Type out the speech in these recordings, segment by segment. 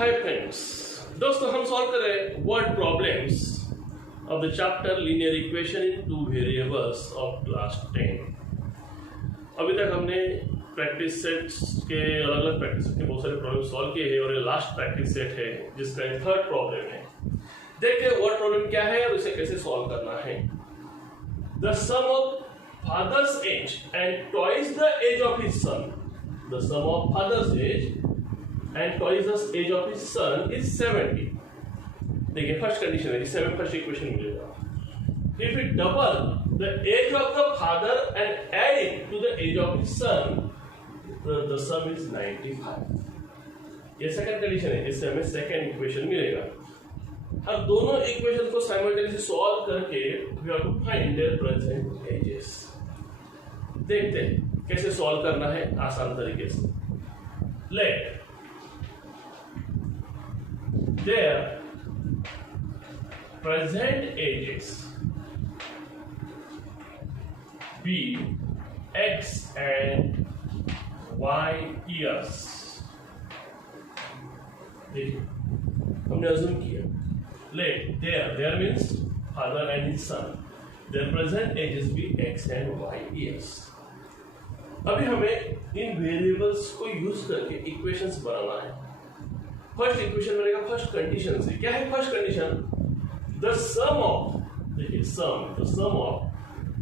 Hi friends, दोस्तों हम solve कर रहे हैं word problems of the chapter linear equation in two variables of class 10। अभी तक हमने प्रैक्टिस सेट्स के अलग-अलग प्रैक्टिस सेट के बहुत सारे प्रॉब्लम सॉल्व किए हैं और ये लास्ट प्रैक्टिस सेट है जिसका थर्ड प्रॉब्लम है। देखते हैं वर्ड प्रॉब्लम क्या है और इसे कैसे सॉल्व करना है। The sum of father's age and twice the age of his son, the sum of father's age and twice the age of his son is 70। देखिए फर्स्ट कंडीशन है, इससे हमें फर्स्ट इक्वेशन मिलेगा। If we double the age of the father and add it to the age of his son, the sum is 95। ये second condition है, इससे हमें second equation मिलेगा। अब दोनों इक्वेशन को साइमल्टेनियसली सॉल्व करके we have to find their present ages। देखते हैं कैसे सॉल्व करना है आसान तरीके से। Let their present ages be x and y years। देखिए हमने अज्यूम किया let their means father and his son, their present ages be x and y years। अभी हमें इन वेरिएबल्स को यूज करके इक्वेशंस बनाना है। फर्स्ट इक्वेशन बनेगा फर्स्ट कंडीशन से। क्या है first condition? The sum of, देखिए sum, the sum of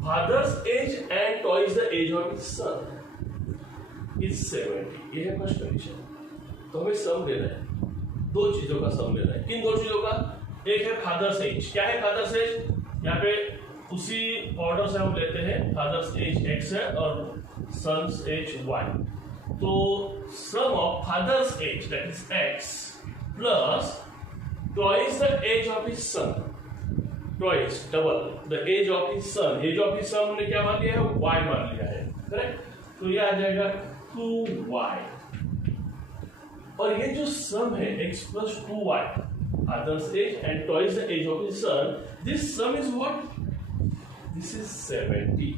father's age and twice the age of his son is 70। ये है फर्स्ट कंडीशन। तो हमें सम लेना है, दो चीजों का सम लेना है। किन दो चीजों का? एक है फादर्स एज। क्या है फादर्स एज? यहाँ पे उसी ऑर्डर से हम लेते हैं। फादर्स एज x है और सन्स एज y। तो sum of father's age that is x plus twice the age of his son, twice double the age of his son. Age of his son हमने क्या मान लिया है? y मान लिया है, करेक्ट। तो ये आ जाएगा 2y और ये जो सम है x plus 2y, father's age and twice the age of his son, this sum is what? This is 70।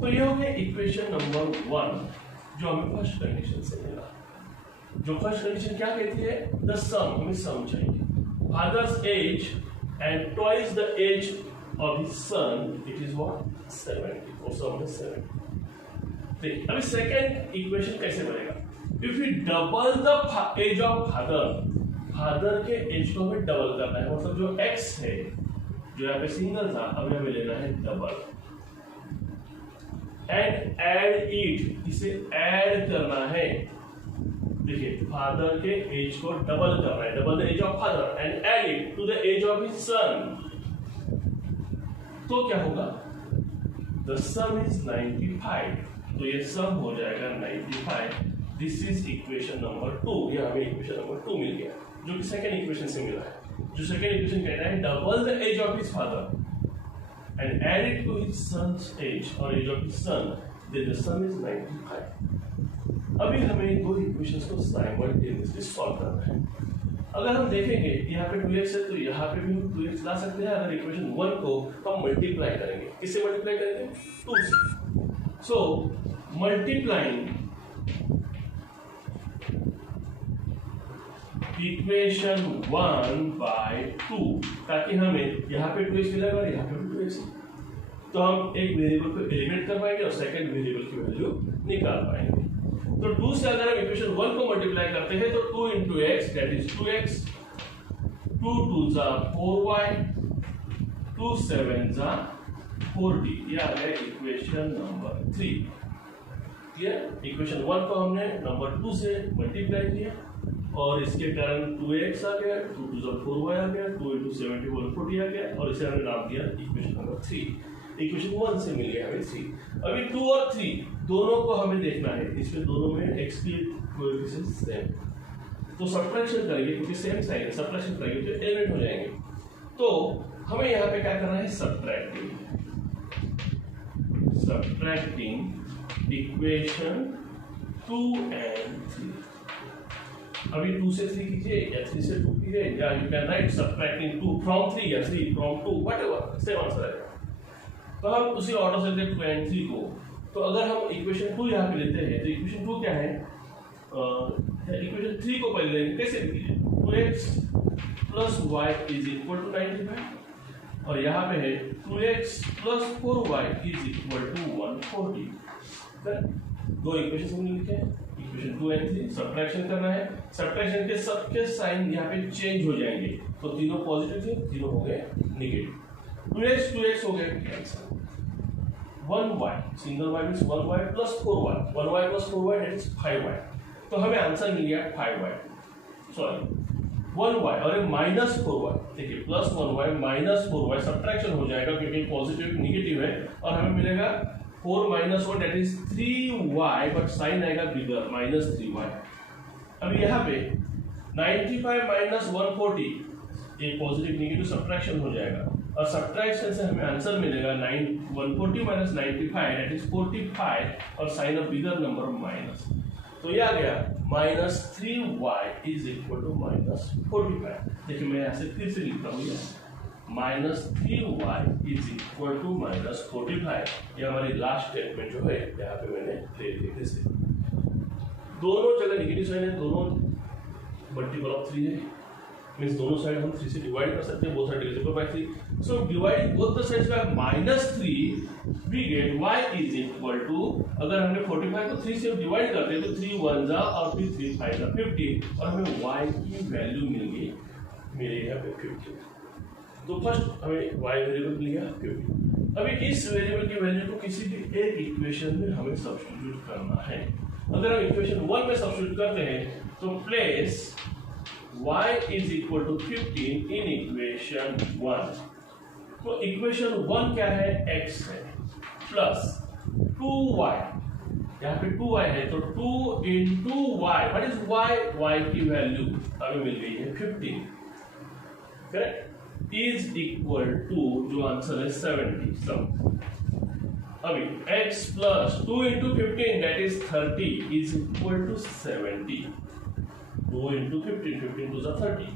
तो ये हो गया इक्वेशन नंबर 1 जो हमें फर्स्ट कंडीशन से मिला। जो फर्स्ट कंडीशन क्या कहती है? द सम, हमें सम चाहिए। Father's age and twice the age of his son, it is what? 70। और सम है 70। देखिए अभी सेकंड इक्वेशन कैसे बनेगा? If we double the age of father, father के एज को हमें डबल करना है, मतलब जो एक्स है जो यहाँ पे सिंगल था अब हमें लेना है डबल। एंड एड इट, इसे ऐड करना है। देखिए फादर के एज को डबल करना है, double the age of father and add it to the age of his son. तो क्या होगा? The sum is 95। तो ये सम हो जाएगा 95। This is equation number 2। ये हमें इक्वेशन नंबर 2 मिल गया जो कि सेकेंड इक्वेशन से मिला है। जो सेकेंड इक्वेशन कहता है double the age of his father and add it to his son's age or age of his son, then the sum is 95। अभी हमें दो इक्वेशंस को साइमल्टेनियसली सॉल्व करना है। अगर हम देखेंगे यहाँ पे 2x है तो यहाँ पे भी हम 2x ला सकते हैं। अगर इक्वेशन 1 को हम मल्टीप्लाई करेंगे, किससे मल्टीप्लाई करेंगे? 2 से। सो मल्टीप्लाइंग इक्वेशन 1 by 2, ताकि हमें यहाँ पे 2x मिलेगा और यहाँ पे भी 2x, तो हम एक वेरिएबल को एलिमिनेट कर पाएंगे और सेकंड वेरिएबल की वैल्यू निकाल पाएंगे। तो 2 से अगर हम इक्वेशन 1 को मल्टीप्लाई करते हैं तो 2 into x that is 2x, 2 2s are 4y, 2 7s are 4d। ये आ गया इक्वेशन नंबर 3। क्लियर? इक्वेशन 1 को हमने नंबर 2 से मल्टीप्लाई किया और इसके कारण 2x आ गया, 2 2s are 4y आ गया, 2 into 74 40 आ गया और इसे हमने नाम दिया इक्वेशन नंबर 3। इक्वेशन 1 से मिल गया हमें 3। अभी 2 और 3 दोनों को हमें देखना है, इसमें दोनों में x की कोएफिशिएंट सेम, तो सब्ट्रैक्शन करेंगे क्योंकि सेम साइन है, सब्ट्रैक्शन करेंगे तो एलिमेंट हो जाएंगे। तो हमें यहाँ पे क्या करना है? Subtracting equation 2 and 3। अभी 2 से 3 कीजिए या 3 से 2 कीजिए, या you can write subtracting 2 from 3 या 3 फ्रॉम 2, व्हाटएवर, सेम आंसर आएगा। तो हम उसी ऑर्डर से लेते हैं 2 and 3 को। तो अगर हम इक्वेशन 2 यहाँ पे लेते हैं तो इक्वेशन 2 क्या है? इक्वेशन 3 को पहले लेंगे, कैसे लिखिए 2x plus y is equal to 95 और यहाँ पे है 2x plus 4y is equal to 140। दो इक्वेशन हमने लिखे हैं, इक्वेशन 2 और 3। सब्ट्रैक्शन करना है, सब्ट्रैक्शन के सबके साइन यहाँ पे चेंज हो जाएंगे, तो तीनों पॉजिटिव थे, तीनों हो गए नेगेटिव। 2x हो गया cancel, 1y single y means 1y plus 4y, 1y plus 4y that is 5y। तो हमें आंसर मिल गया 5y, सॉरी 1y और माइनस 4y। देखिए plus 1y minus 4y subtraction हो जाएगा क्योंकि पॉजिटिव नेगेटिव है, और हमें मिलेगा 4 minus 1 that is 3y, but sign आएगा बिगर माइनस 3y। अब यहाँ पे 95 माइनस 140 एक पॉजिटिव नेगेटिव सब्ट्रैक्शन हो जाएगा, और सब्ट्रैक्शन से हमें आंसर मिलेगा 140 माइनस 95 दैट इज 45, और sign of bigger number minus. तो ये आ गया minus 3y is equal to minus 45। देखिए मैं यहाँ से फिर से लिखता हूँ, minus 3y is equal to minus 45। ये हमारी लास्ट स्टेटमेंट जो है यहाँ पे मैंने ले ली। से दोनों जगह नेगेटिव साइन है, दोनों मल्टीपल ऑफ 3 है, मींस दोनों साइड हम 3 से डिवाइड कर सकते हैं, both side divisible by 3। So divide both the sides by -3 we get y is equal to, अगर हमने 45 को 3 से डिवाइड करते हैं तो 3 1 जा और फिर 3 5 जा 50, और हमें y की वैल्यू मिल गई मेरे यहाँ पे 50। तो फर्स्ट हमें y वेरिएबल मिल गया 50। अभी इस वेरिएबल की वैल्यू को किसी भी एक इक्वेशन में हमें सब्स्टिट्यूट करना है। अगर हम इक्वेशन 1 में सब्स्टिट्यूट करते हैं तो place y is equal to 15 in equation 1। तो इक्वेशन 1 क्या है, x है, प्लस 2y, यहाँ पे 2y है तो 2 into y, what is y की वैल्यू हमें मिल गई है 15, करेक्ट, इज इक्वल टू जो आंसर है 70 सब। अभी x plus 2 into 15 that is 30 is equal to 70। 2 into 15, 15 to the 30.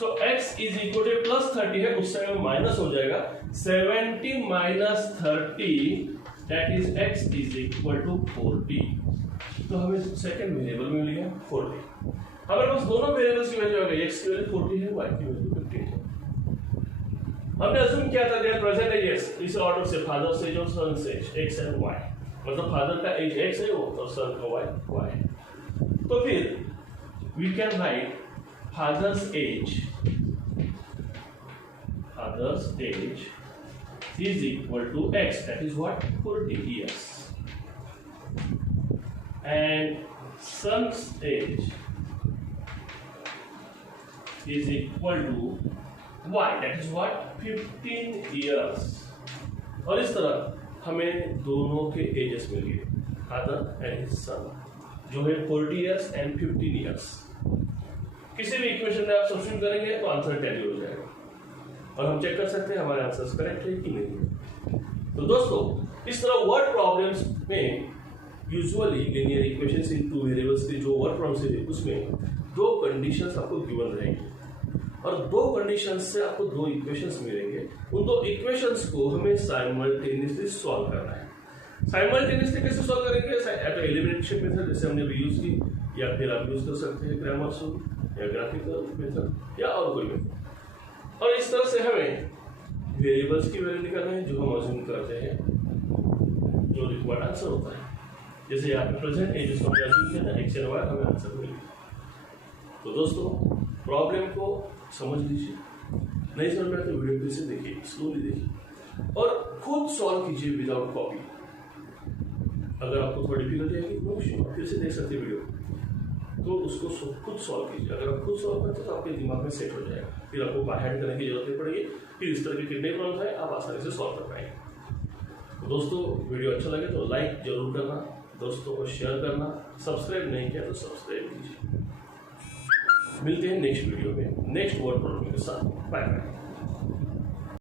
So x is equal to plus 30 है, उस समय माइनस हो जाएगा 70 minus 30 that is x is equal to 40। तो हमें सेकंड वेरिएबल मिल गया 40। हमारे पास दोनों वेरिएबल्स की वैल्यू आ गई, x की वैल्यू 40 है, y की वैल्यू 15 है। हमने अज्यूम किया था देयर प्रेजेंट है यस, इस ऑर्डर से फादर से जो सन से x एंड y, मतलब फादर का एज x है वो और सन का y है। तो फिर we can write father's age is equal to x, that is what, 40 years, and son's age is equal to y, that is what, 15 years। और इस तरह हमें दोनों के एजेस मिल गए, फादर एंड हिज सन, जो है 40 years and 15 years। किसी भी इक्वेशन में आप सब्स्टिट्यूट करेंगे तो आंसर टैली हो जाएगा, और हम चेक कर सकते हैं हमारे आंसर्स करेक्ट है कि नहीं। तो दोस्तों इस तरह वर्ड प्रॉब्लम्स में यूजुअली लीनियर इक्वेशंस इन टू वेरिएबल्स के जो वर्ड प्रॉब्लम्स है उसमें दो कंडीशंस आपको गिवन रहेंगी, और दो कंडीशंस से आपको दो इक्वेशंस मिलेंगे। उन दो इक्वेशंस को हमें साइमल्टेनियसली सॉल्व करना है। साइमल्टेनियसली कैसे सॉल्व करेंगे, या तो एलिमिनेशन मेथड जैसे हमने अभी यूज की, या फिर आप यूज कर सकते हैं ग्रामर सूत्र या ग्राफिकल मेथड या और कोई मेथड। और इस तरह से हमें वेरिएबल्स की वैल्यू निकालना है जो हम अज्यूम करते हैं जो रिक्वायर्ड आंसर होता है। जैसे यहाँ पे प्रेजेंट है जिसको हमने अज्यूम किया था x एंड y, हमें आंसर मिल गया। तो दोस्तों प्रॉब्लम को समझ लीजिए, नहीं समझ में आए तो वीडियो फिर से देखिए, स्लोली देखिए और खुद सॉल्व कीजिए विदाउट कॉपी। अगर आपको थोड़ी डिफिकल्टी आएगी फिर से देख सकते वीडियो, तो उसको खुद सॉल्व कीजिए। अगर आप खुद सॉल्व करते तो आपके दिमाग में सेट हो जाएगा, फिर आपको बाय हैंड करने की जरूरत नहीं पड़ेगी, फिर इस तरह के कितने प्रॉब्लम है आप आसानी से सॉल्व कर पाएंगे। तो दोस्तों वीडियो अच्छा लगे तो लाइक जरूर करना, दोस्तों को शेयर करना, सब्सक्राइब नहीं किया तो सब्सक्राइब कीजिए। मिलते हैं नेक्स्ट वीडियो में नेक्स्ट वर्ड प्रॉब्लम के साथ। Bye bye.